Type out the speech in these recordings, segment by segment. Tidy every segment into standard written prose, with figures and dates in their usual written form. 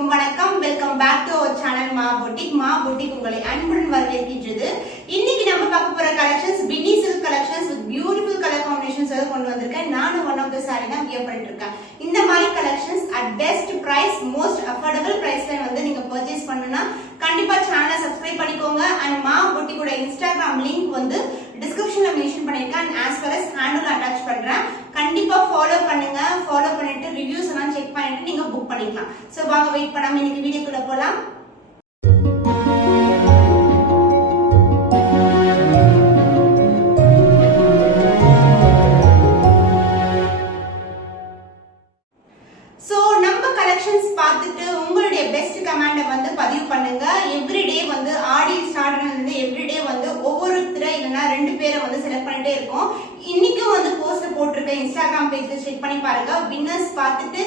எல்லோருக்கும் வணக்கம். Welcome back to our channel Maa boutique. Maa boutique உங்களை அன்புடன் வரவேற்கின்றது. இன்னைக்கு நம்ம பார்க்க போற collections Binny silk collections with beautiful colour combinations கொண்டு வந்திருக்கேன். நானும் ஒன் ஆஃப் த சாரி தான் வியர் பண்ணிட்டு இருக்கேன். இந்த மாதிரி collections at best price, most affordable பிரைஸ்ல வந்து நீங்க பர்ச்சேஸ் பண்ணனும்னா கண்டிப்பா சேனலை சப்ஸ்கிரைப் பண்ணிக்கோங்க. அண்ட் மா பொட்டிக்கோட இன்ஸ்டாகிராம் லிங்க் வந்து டிஸ்கிரிப்ஷன்ல மென்ஷன் பண்ணிருக்கேன். And as well as handle attach பண்றேன். கண்டிப்பா ஃபாலோ பண்ணுங்க. ஃபாலோ பண்ணிட்டு ரிவ்யூஸ் எல்லாம் செக் பண்ணிட்டு நீங்க புக் பண்ணிக்கலாம். சோ வாங்க வெயிட் பண்ணாம இன்னைக்கு வீடியோக்குள்ள போலாம். சோ நம்ம கலெக்ஷன்ஸ் பார்த்துட்டு உங்களுடைய பெஸ்ட் கமெண்ட வந்து பதிவு பண்ணுங்க. எவ்ரிடே வந்து ஆடி ஸ்டார்ட் ஆனதுல எவ்ரிடே வந்து ஒவ்வொருத்தர இல்லனா ரெண்டு பேரை வந்து செலக்ட் பண்ணிட்டே இருக்கோம். இன்னைக்கும் வந்து போஸ்ட் போட்டுருக்க இன்ஸ்டாகிராம் பேஜ்ல செக் பண்ணி பாருங்க. வின்னர்ஸ் பார்த்துட்டு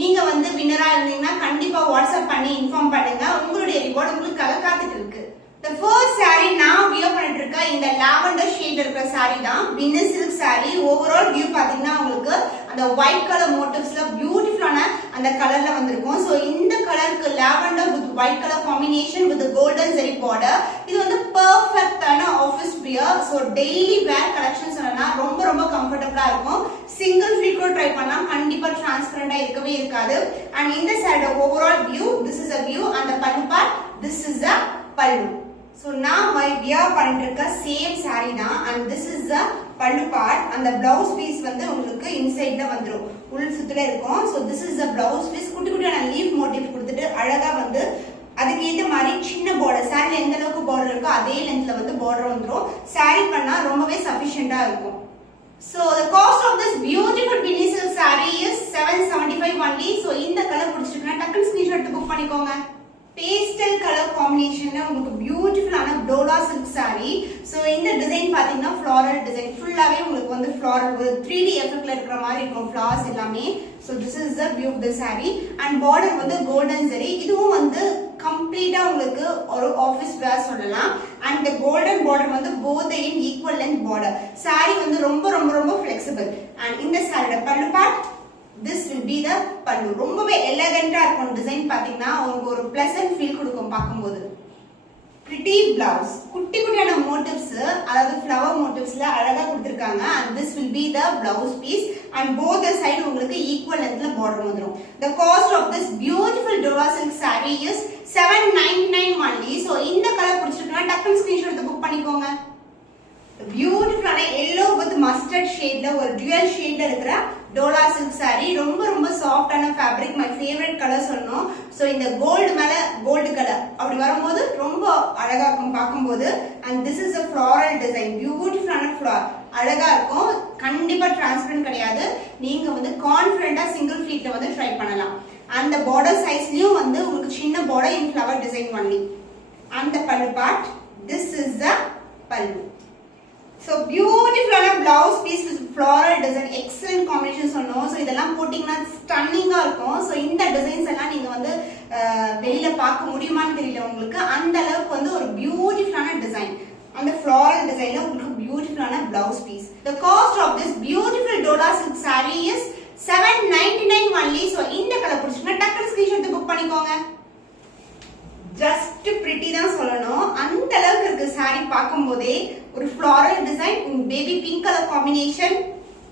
நீங்க வந்து வின்னரா இருந்தீங்கன்னா கண்டிப்பா வாட்ஸ்அப் பண்ணி இன்ஃபார்ம் பண்ணுங்க. உங்களுடைய ரிவார்ட் உங்களுக்காக காத்துட்டு இருக்கு. The first saree நான் வியர் பண்ணிட்டு இருக்க இந்த லாவெண்டர் ஷேட் இருக்கிற saree தான் பின்னி சில்க் saree. ஓவரால் வியூ பாத்தீங்கன்னா உங்களுக்கு அந்த ஒயிட் கலர் மோட்டிவ்ஸ்ல பியூட்டிஃபுல்லான அந்த கலர்ல வந்திருக்கும். சோ இந்த கலருக்கு lavender with white colour combination with golden zari border. இது வந்து பெர்ஃபெக்ட்டான office wear. So daily wear collections சொன்னா ரொம்ப ரொம்ப கம்ஃபர்ட்டபிளா இருக்கும். சிங்கிள் ஃபீட் கூட ட்ரை பண்ணலாம். கண்டிப்பா டிரான்ஸ்பரண்டா இருக்கவே இருக்காது. அண்ட் இந்த சாரியோட overall view, this is a view. and the pallu part, this is a pallu. So now my wear பண்ணிருக்க சேம் saree தான். and this is the pallu part. அந்த blouse piece வந்து உங்களுக்கு இன்சைட்ல வந்துரும். உள் சுத்துல இருக்கும். so this is the blouse piece. குட்டி குட்டியான லீஃப் மோட்டிவ் கொடுத்துட்டு அழகா வந்து அதுக்கு ஏத்த மாதிரி சின்ன பார்டர், saree எந்த அளவுக்கு பார்டர் இருக்கோ அதே லென்த்ல வந்து பார்டர் வந்துரும். saree பண்ணா ரொம்பவே சஃபிஷியன்ட்டா இருக்கும். So the cost of this beautiful Binni silk saree is 775 only. So இந்த கலர் பிடிச்சிருக்குன்னா டக்குனு ஸ்கிரீன்ஷாட் எடுத்து புக் பண்ணிக்கோங்க. பேஸ்டல் கலர் காம்பினேஷன்ல உங்களுக்கு பியூட்டிஃபுல்லான டோலா சில்க் saree. சோ இந்த டிசைன் பாத்தீங்கன்னா ஃப்ளாரல் டிசைன். ஃபுல்லாவே உங்களுக்கு வந்து ஃப்ளாரல் ஒரு 3D எஃபெக்ட்ல இருக்கிற மாதிரி இருக்கும் ஃப்ளவர்ஸ் எல்லாமே. So this is the view of the saree. And border வந்து கோல்டன் ஜெரி. இதுவும் வந்து கம்ப்ளீட்டா உங்களுக்கு ஒரு ஆபீஸ் வேர் சொல்லலாம். அண்ட் the golden border வந்து both in equal length border. saree வந்து ரொம்ப ரொம்ப ரொம்ப flexible. அண்ட் இந்த சாரியோட பல்லு part, this will be the pallu. ரொம்பவே எலகண்டா இருக்கும் டிசைன். பாத்தீங்கன்னா உங்களுக்கு ஒரு pleasant feel கொடுக்கும் பாக்கும்போது. pretty blouse, குட்டி குட்டியான motifs, அதாவது flower motifsல அழகா கொடுத்திருக்காங்க. and this will be the blouse piece. and both the side உங்களுக்கு equal lengthல border வந்துரும். the cost of this beautiful Dora silk saree is 799 only. so இந்த கலர் பிடிச்சிருக்குன்னா டக்குனு ஸ்கிரீன்ஷாட் எடுத்து புக் பண்ணிக்கோங்க. பியூட்டிஃபுல்லான yellow with mustard ஷேட்ல ஒரு dual ஷேட்ல இருக்கிற டோலா சில்க் saree. ரொம்ப ரொம்ப சாஃப்டான ஃபேப்ரிக். மை ஃபேவரட் கலர் சொன்னோம். சோ இந்த கோல்ட் மேல கோல்ட் கலர் அப்படி வரும்போது ரொம்ப அழகா இருக்கும் பாக்கும்போது. and this is a floral design. பியூட்டிஃபுல்லான ஃப்ளவர் அழகா இருக்கும். கண்டிப்பா டிரான்ஸ்பரண்ட் கிடையாது. நீங்க வந்து கான்ஃபிடென்ட்டா சிங்கிள் ஃபீட்ல வந்து ட்ரை பண்ணலாம். அந்த பார்டர் சைஸ்லயும் வந்து உங்களுக்கு சின்ன border in flower design only. and the pallu part, this is the pallu. So beautiful blouse piece with floral design, excellent combination சொன்னோம். so இதெல்லாம் போட்டிங்கன்னா ஸ்டன்னிங்கா இருக்கும். so இந்த டிசைன்ஸ் எல்லாம் நீங்க வந்து வெளியில பார்க்க முடியுமான்னு தெரியல உங்களுக்கு. அந்த அளவுக்கு வந்து ஒரு பியூட்டிஃபுல்லான டிசைன். அந்த floral designல உங்களுக்கு பியூட்டிஃபுல்லான blouse piece. the cost of this beautiful Dora silk saree is 799 only. so இந்த கலர் பிடிச்சிருந்தா டக்குனு ஸ்கிரீன்ஷாட் எடுத்து புக் பண்ணிக்கோங்க. ஜஸ்ட் பிரிட்டி தான் சொல்லணும். அந்த அளவுக்கு இருக்கு saree பாக்கும்போதே. ஒரு floral design in baby pink color combination,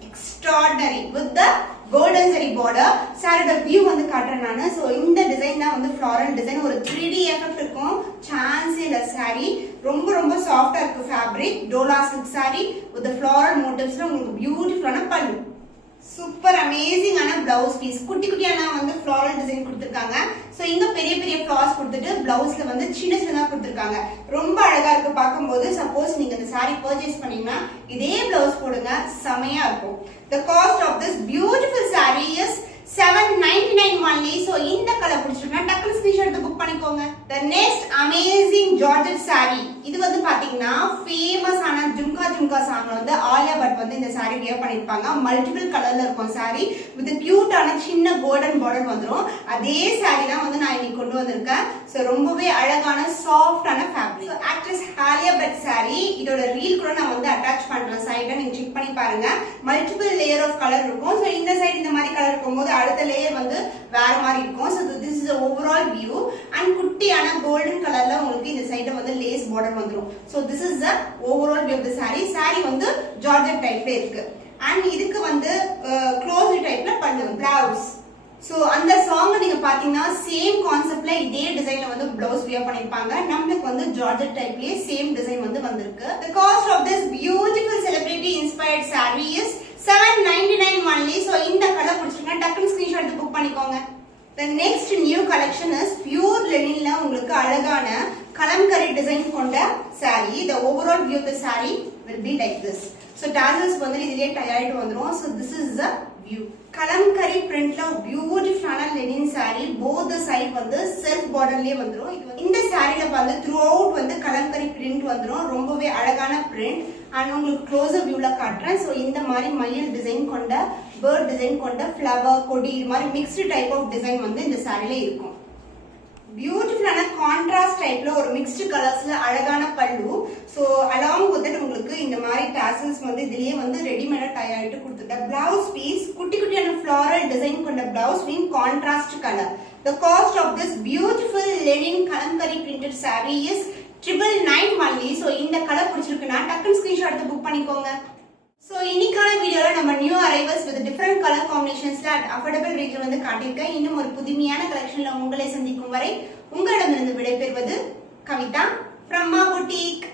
extraordinary with the golden zari border. saree view வந்து காட்டுறேன் நானு. சோ இந்த டிசைன் தான் வந்து floral design. ஒரு 3D எஃபெக்ட் இருக்கும். சான்ஸ் இல்ல. saree ரொம்ப ரொம்ப சாஃப்ட்டா இருக்கு fabric. Dola silk saree with the floral motifsல உங்களுக்கு பியூட்டிஃபுல்லான பல்லு. சூப்பர் அமேசிங்கான பிளவுஸ் பீஸ். குட்டி குட்டியான வந்து ஃப்ளாரல் டிசைன் கொடுத்திருக்காங்க. சோ இங்க பெரிய பெரிய ஃப்ளார்ஸ் கொடுத்துட்டு பிளவுஸ்ல வந்து சின்ன சின்னதா கொடுத்திருக்காங்க. ரொம்ப அழகா இருக்கு பாக்கும்போது. சப்போஸ் நீங்க இந்த saree பர்ச்சேஸ் பண்ணீங்கன்னா இதே பிளவுஸ் போடுங்க, செமையா இருக்கும். the cost of this beautiful saree is 799 only. so இந்த கலர் பிடிச்சிருக்கா டக்குனு ஸ்கிரீன்ஷாட் எடுத்து புக் பண்ணிக்கோங்க. the next amazing Georgette saree. இது வந்து பாத்தீங்கன்னா ஃபேமஸான ஜும்கா ஜும்கா சாங்ல வந்து ஆலியா பட் வந்து இந்த saree வியர் பண்ணிருப்பாங்க. மல்டிபிள் கலர்ல இருக்கும் saree வித் கியூட்டான சின்ன கோல்டன் பார்டர் வந்துரும். அதே saree தான் வந்து நான் இன்னைக்கு கொண்டு வந்திருக்கேன். சோ ரொம்பவே அழகான சாஃப்டான fabric. So actress Alia Bhatt saree இதோட ரீல் கூட நான் வந்து அட்டாச் பண்றேன் சைடுல, நீங்க செக் பண்ணி பாருங்க. மல்டிபிள் லேயர் ஆஃப் கலர் இருக்கும். சோ இந்த சைடு இந்த மாதிரி கலர் இருக்கும்போது அடுத்த லேயர் வந்து வேற மாதிரி இருக்கும். So this is overall view. And குட்டியான கோல்டன் கலர்ல உங்களுக்கு இந்த சைடுல வந்து லேஸ் பார்டர் வந்துரும். So this is the overall view of the saree. saree வந்து ஜார்ஜெட் டைப்ல இருக்கு. அண்ட் இதுக்கு வந்து க்ளோஸ் டைப்ல பல்லு பிளவுஸ். சோ அந்த சாங் நீங்க பாத்தீங்கன்னா சேம் கான்செப்ட்ல இதே டிசைன்ல வந்து பிளவுஸ் வியர் பண்ணிருப்பாங்க. நமக்கு வந்து ஜார்ஜெட் டைப்லயே சேம் டிசைன் வந்து வந்திருக்கு. The cost of this beautiful celebrity inspired saree is 799 only. So இந்த கலர் பிடிச்சிருக்கா டக்குனு ஸ்கிரீன்ஷாட் எடுத்து புக் பண்ணிக்கோங்க. The next new collection is pure linenல உங்களுக்கு அழகான கலம்கரி டிசைன் கொண்ட saree. The overall view of the saree will be like this. So tassels வந்து இதுலயே tie ஆயிட்டு வந்துரும். So this is the view. Kalamkari பிரிண்ட்ல பியூட்டிஃபுல்லான linen saree. both the side வந்து self பார்டர்லயே வந்துரும். இந்த சாரில வந்து throughout வந்து கலம்கரி பிரிண்ட் வந்துரும். ரொம்பவே அழகான பிரிண்ட். அண்ட் உங்களுக்கு க்ளோஸர் வியூல காட்டுறேன். சோ இந்த மாதிரி மயில் டிசைன் கொண்ட பேர்ட் டிசைன் கொண்ட ஃப்ளவர் கொடி இது மாதிரி மிக்ஸ்டு டைப் ஆஃப் டிசைன் வந்து இந்த சாரில இருக்கும். பியூட்டிஃபுல்லான கான்ட்ராஸ்ட் டைப்ல ஒரு மிக்ஸ்டு கலர்ஸ்ல அழகான பல்லு. சோ அலாங் வித் உங்களுக்கு இந்த மாதிரி டாசல்ஸ் வந்து இதுலயே வந்து ரெடிமேடா டை ஆயிட்டு கொடுத்துட்டேன். பிளவுஸ் பீஸ் குட்டி குட்டியான ஃப்ளாரல் டிசைன் கொண்ட blouse mean contrast colour. The cost of this beautiful linen kalamkari printed saree is 999 only. So இந்த கலர் பிடிச்சிருக்குன்னா டக்குனு ஸ்கிரீன்ஷாட் எடுத்து புக் பண்ணிக்கோங்க. சோ இன்னைக்கான வீடியோல நம்ம new arrivals with different colour காம்பினேஷன்ஸ்ல அட் அஃபோர்டபிள் ரேட்ல வந்து காட்டியிருக்கேன். இன்னும் ஒரு புதுமையான கலெக்ஷன்ல உங்களை சந்திக்கும் வரை உங்களிடமிருந்து விடைபெறுவது கவிதா from Ma Boutique.